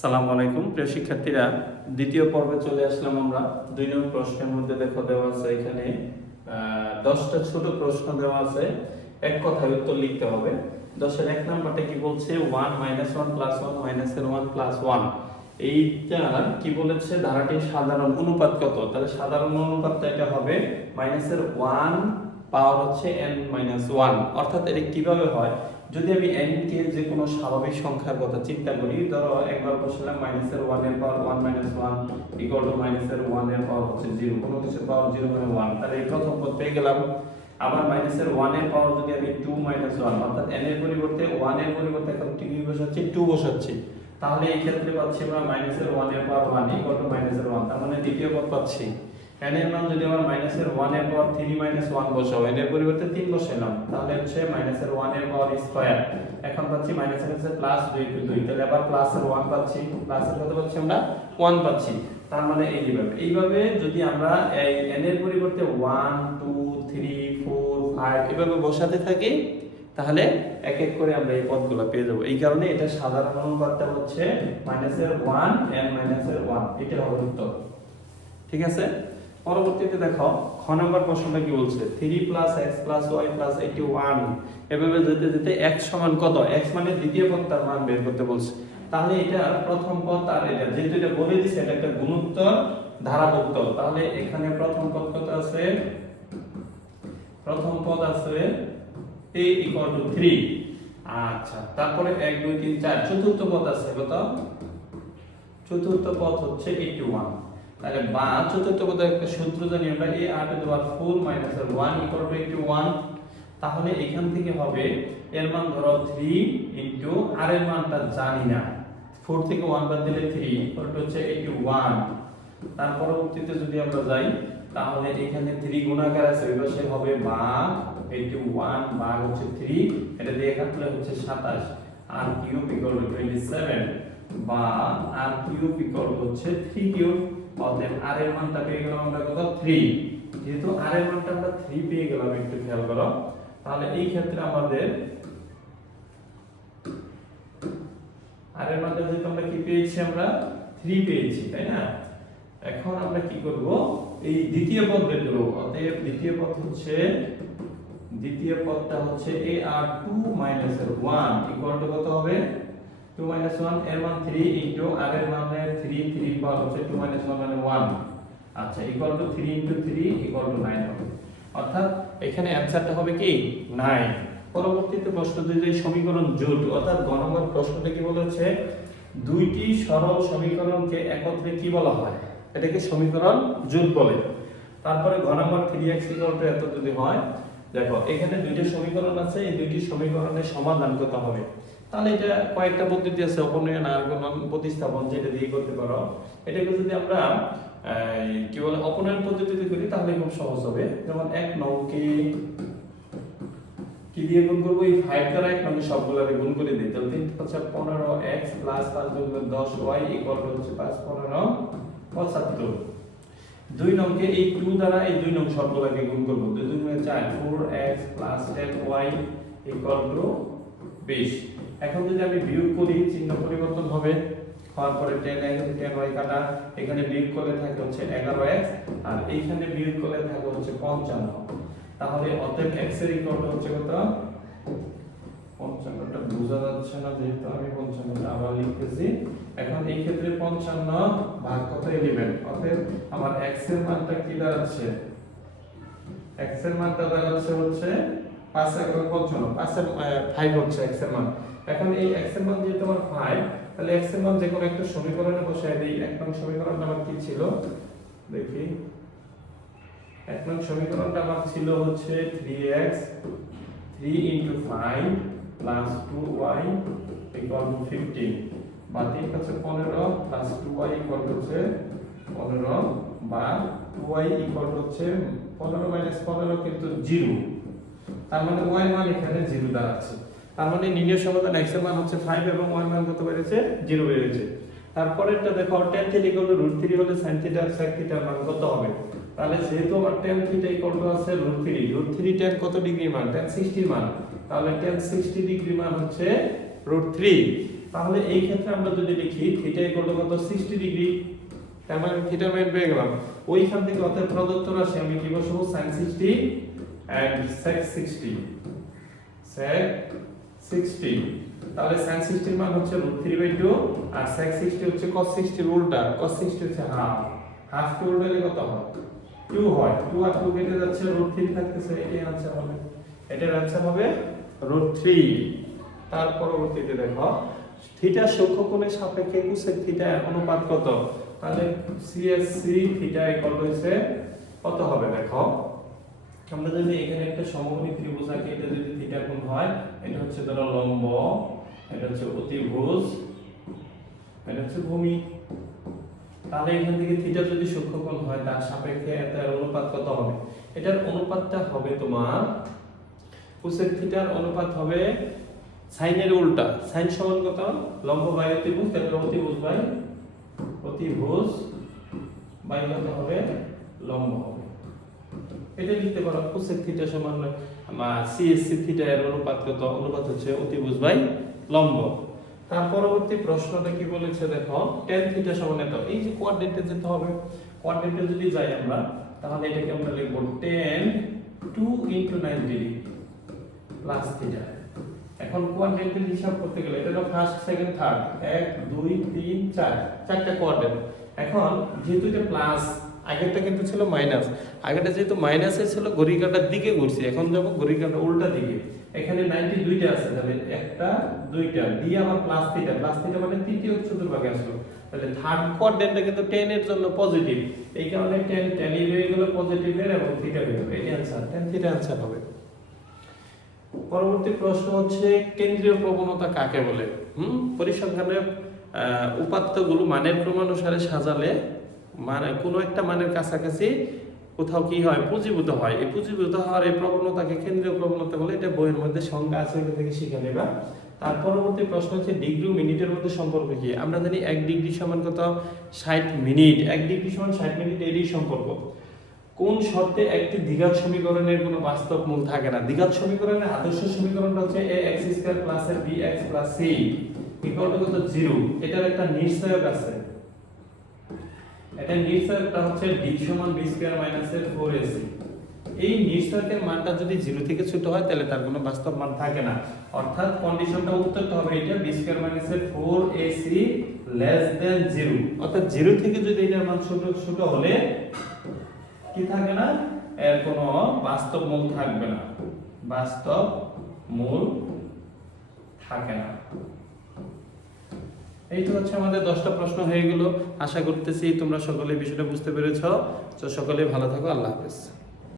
আসসালামু আলাইকুম প্রিয় শিক্ষার্থীরা, দ্বিতীয় পর্বে চলে আসলাম আমরা। 2 নং প্রশ্নের মধ্যে দেখো দেওয়া আছে এখানে 10টা ছোট প্রশ্ন দেওয়া আছে, এক কথায় উত্তর লিখতে হবে। 10-এর 1 নাম্বারটা কি বলছে, 1 - 1 + 1 - 1 + 1। এইটার কি বলেছে, ধারাটির সাধারণ অনুপাত কত? তাহলে সাধারণ অনুপাতটা এটা হবে -1 পাওয়ার হচ্ছে n-1। অর্থাৎ এটা কিভাবে হয়, যদি আমি n কে যে কোনো স্বাভাবিক সংখ্যার কথা চিন্তা করি, ধরো একবার বসালাম -1 এর পাওয়ার 1 - 1 = -1 এর পাওয়ার হচ্ছে 0, কোনো কিছুর পাওয়ার 0 মানে 1, তাহলে এই প্রথম পদ পেয়ে গেলাম। আবার -1 এর পাওয়ার যদি আমি 2 - 1, অর্থাৎ n এর পরিবর্তে 1 এর পরিবর্তে এখন 2 বসাচ্ছি, 2 বসাচ্ছি, তাহলে এই ক্ষেত্রে পাচ্ছি আমরা -1 এর পাওয়ার 1 = -1, তার মানে দ্বিতীয় পদ পাচ্ছি। n এর মান যদি আমার -1 এর পাওয়ার 3 - 1 বসাও, n এর পরিবর্তে 3 বসাইলাম, তাহলে হচ্ছে -1 এর পাওয়ার স্কয়ার। এখন পাচ্ছি -2 + 2, তাহলে আবার প্লাসের 1 পাচ্ছি, প্লাসের কত পাচ্ছি আমরা 1 পাচ্ছি। তার মানে এইভাবে যদি আমরা এই n এর পরিবর্তে 1 2 3 4 5 এভাবে বসাতে থাকি, তাহলে এক এক করে আমরা এই পদগুলো পেয়ে যাব। এই কারণে এটা সাধারণ অনুপাতটা হচ্ছে -1 n-1, এটা হবে উত্তর। ঠিক আছে, পরবর্তীতে দেখো খ নাম্বার প্রশ্নটা কি বলছে, 3 + x + y + 81। এভাবে যেতে যেতে x সমান কত, x মানে দ্বিতীয় পদটার মান বের করতে বলছে। তাহলে এটা প্রথম পদ আর এটা যেহেতু এটা বলে দিছে এটা একটা গুণোত্তর ধারাভুক্ত, তাহলে এখানে প্রথম পদ কত আছে, প্রথম পদ আছে a = 3। আচ্ছা, তারপরে 1 2 3 4 চতুর্থ পদ আছে কত, চতুর্থ পদ হচ্ছে 81। তাহলে বা চতুর্থ পদের একটা সূত্র জানি আমরা, a⁴ - 1 = 81। তাহলে এখান থেকে হবে এর মান ধরো 3 ইনটু আর এর মানটা জানি না, 4 থেকে 1 বাদ দিলে 3 হচ্ছে 81। তার পরবর্তীতে যদি আমরা যাই, তাহলে এখানে 3 গুণাকার আছে, ওই পাশে হবে ভাগ 81 ভাগ হচ্ছে 3, এটা দিয়ে কাটলে হচ্ছে 27, r³ = 27 বা r³ হচ্ছে 3³ অতএব r এর মানটা পেয়ে গেলাম আমরা কত, 3। যেহেতু r এর মানটা আমরা 3 পেয়ে গেলাম, একটু খেয়াল করো, তাহলে এই ক্ষেত্রে আমাদের r এর মানটা যেহেতু আমরা কি পেয়েছি, আমরা 3 পেয়েছি, তাই না? এখন আমরা কি করব, এই দ্বিতীয় পদ বের করব। অতএব দ্বিতীয় পদটা হচ্ছে ar2 - 1 = কত হবে, 2 - 1 এর মান 3 ইনটু আর এর মান 3 3 পাওয়ার হচ্ছে 2 - 1 মানে 1। আচ্ছা, = 3 × 3 = 9 হবে। অর্থাৎ এখানে অ্যানসারটা হবে কি 9। পরবর্তীতে প্রশ্ন অনুযায়ী সমীকরণ জোট, অর্থাৎ গ নম্বর প্রশ্নটা কি বলেছে, দুইটি সরল সমীকরণকে একত্রে কি বলা হয়, এটাকে সমীকরণ জোট বলে। তারপরে ঘ নম্বর 3x = এত যদি হয়, দেখো এখানে দুইটা সমীকরণ আছে, এই দুইটি সমীকরণের সমাধান কত হবে। তাহলে এটা কয়েকটা পদ্ধতি আছে, অপনয়ন আর গুণন প্রতিস্থাপন, যেটা দিয়ে করতে পারো। এটাকে যদি আমরা কি বলে অপনয়ন পদ্ধতিতে করি তাহলে খুব সহজ হবে। যেমন 1 নংকে কি দিয়ে গুণ করব, এই 5 দ্বারা 1 নংকে সবগুলোরে গুণ করে দেই, তাহলে 3 হচ্ছে 15x + 5 × 10y = হচ্ছে 5 15 75। 2 নংকে এই 2 দ্বারা এই 2 নং সবগুলোকে গুণ করব, 2 2 × 4 4x + 10y = 20। এখন যদি আমি বিয়োগ করি, চিহ্ন পরিবর্তন হবে, হওয়ার পরে 10y কাটা, এখানে বিয়োগ করলে থাকে হচ্ছে 11x, আর এইখানে বিয়োগ করলে থাকে হচ্ছে 55। তাহলে অতএব x এর ইকুয়াল হচ্ছে কত, 55টা বোঝা যাচ্ছে না যেহেতু আমি 55টা আবার লিখতেছি। এখন এই ক্ষেত্রে 55 ভাগ কত, 11। অতএব আমার x এর মানটা কি দাঁড়াচ্ছে, x এর মানটা দাঁড়াচ্ছে হচ্ছে 5 × 55, 5 হচ্ছে x এর মান। এখন এই x এর মান যেহেতু আমার 5, তাহলে x এর মান যে কোনো একটা সমীকরণে বসায় দেই। এক নং সমীকরণটা আমার কি ছিল দেখি, এক নং সমীকরণটা আমার ছিল হচ্ছে 3x 3 × 5 + 2y = 15 বা 3 × 15 + 2y = হচ্ছে 15 বা 2y = হচ্ছে 15 - 15 কিন্তু 0, তার মানে y মান এখানে 0 দাঁড়াচ্ছে। তার মানে নির্ণয় সমাধান x এর মান হচ্ছে 5 এবং y মান কত বেরিয়েছে, 0 বেরিয়েছে। তারপরেরটা দেখো tan θ = √3 হলে sin θ আর sec θ এর মান কত হবে। তাহলে যেহেতু আমার tan θ = আছে √3 tan কত ডিগ্রি মান, tan 60 মান, তাহলে tan 60 ডিগ্রি মান হচ্ছে √3। তাহলে এই ক্ষেত্রে আমরা যদি লিখি থিটা ইকুয়াল টু কত 60 ডিগ্রি, তার মানে থিটা মান পেয়ে গেলাম। ওইখান থেকে অতএব প্রদত্ত রাশি আমি কি বসাবো sin 60 and sec 60 sec 60। তাহলে sin 60 এর মান হচ্ছে √3/2 আর sec 60 হচ্ছে cos 60 এর উল্টা, cos 60 হচ্ছে হাফ, হাফ কে উল্টালে কত হয় 2 হয়, 2 আর 2 কেটে যাচ্ছে √3 থাকতেছে, এটাই आंसर হবে, এটার आंसर হবে √3। তার পরবর্তীতে দেখো থিটা সূক্ষ্ম কোণের সাপেক্ষে কোসেক থিটা এর অনুপাত কত, তাহলে CSC থিটা ইকুয়াল টু হচ্ছে কত হবে দেখো। আমরা যদি এখানে একটা সমকোণী ত্রিভুজ আঁকি, এটা যদি থিটা কোণ হয়, এটা হচ্ছে ধরো লম্ব, এটা হচ্ছে অতিভুজ, এটা হচ্ছে ভূমি। তাহলে এখান থেকে থিটা যদি সূক্ষ্মকোণ হয় তার সাপেক্ষে এটার অনুপাত কত হবে, এটার অনুপাতটা হবে তোমার কোসেক থিটার অনুপাত হবে সাইনের উল্টা, সাইন সমান কত লম্ব বাই অতিভুজ, তাহলে অতিভুজ বাই কত হবে লম্ব হবে। এটা লিখতে পারো কোসেক থিটা সমান CSC থিটা এর অনুপাত কত, অনুপাত হচ্ছে অতিভুজ বাই লম্ব। তার পরবর্তী প্রশ্নটা কি বলেছে দেখো tan থিটা সমান এত, এই যে কোঅর্ডিনেটে যেতে হবে, কোঅর্ডিনেটে যদি যাই আমরা তাহলে এটাকে আমরা লিখব tan 2 * 90 প্লাস থিটা। এখন কোঅর্ডিনেটের হিসাব করতে গেলে এটা হলো ফার্স্ট সেকেন্ড থার্ড 1 2 3 4 চারটা কোঅর্ডিনেট। এখন যেহেতু এটা প্লাস, আগেরটা কিন্তু ছিল মাইনাস, আগেরটা যেহেতু মাইনাসে ছিল ঘড়ি কাঁটার দিকে ঘুরছি, এখন যাব ঘড়ি কাঁটা উল্টা দিকে। এখানে 90 দুইটা আছে, তাহলে একটা দুইটা দিয়ে আবার প্লাস থিটা মানে তৃতীয় চতুর্ভাগে আসলো, তাহলে থার্ড কোঅর্ডিনেটটা কিন্তু 10 এর জন্য পজিটিভ, এই কারণে 10 এর হয়ে গেল পজিটিভ এর এবং থিটা হয়ে গেল, এটাই आंसर, tan থিটা आंसर হবে। পরবর্তী প্রশ্ন হচ্ছে কেন্দ্রীয় প্রবণতা কাকে বলে। পরিসংখ্যানের উপাত্তগুলো মানের ক্রমানুসারে সাজালে মানে কোনো একটা মানের কাছাকাছি কোথাও কি হয় পুঁজিভূত হয়, এই পুঁজিভূত হওয়ার এই প্রবণতাকে কেন্দ্রীয় প্রবণতা বলে, এটা বইয়ের মধ্যে সংজ্ঞা আছে, এখান থেকে শিখে নেবা। তার পরবর্তী প্রশ্ন হচ্ছে ডিগ্রি ও মিনিটের মধ্যে সম্পর্ক কি। আমরা জানি 1 ডিগ্রি সমান কত 60 মিনিট, 1 ডিগ্রি সমান 60 মিনিট, এরই সম্পর্ক। কোন শর্তে একটি দ্বিঘাত সমীকরণের কোনো বাস্তব মূল থাকে না। দ্বিঘাত সমীকরণের আদর্শ সমীকরণটা হচ্ছে ax² + bx + c = কত 0। এটার একটা নিশ্চয়ক আছে, এটা নিশ্চয়কটা হচ্ছে d = b² - 4ac। এই নিশ্চয়কের মানটা যদি 0 থেকে ছোট হয় তাহলে তার কোনো বাস্তব মান থাকে না, অর্থাৎ কন্ডিশনটা উত্তরটা হবে এটা b² - 4ac < 0, অর্থাৎ 0 থেকে যদি এটার মান ছোট হলে কি থাকে না, এর কোনো বাস্তব মূল থাকবে না, বাস্তব মূল থাকে না। এই তো হচ্ছে আমাদের 10টা প্রশ্ন হয়ে গেল। আশা করতেছি তোমরা সকলে বিষয়টা বুঝতে পেরেছো। তো সকলে ভালো থাকো, আল্লাহ হাফেজ।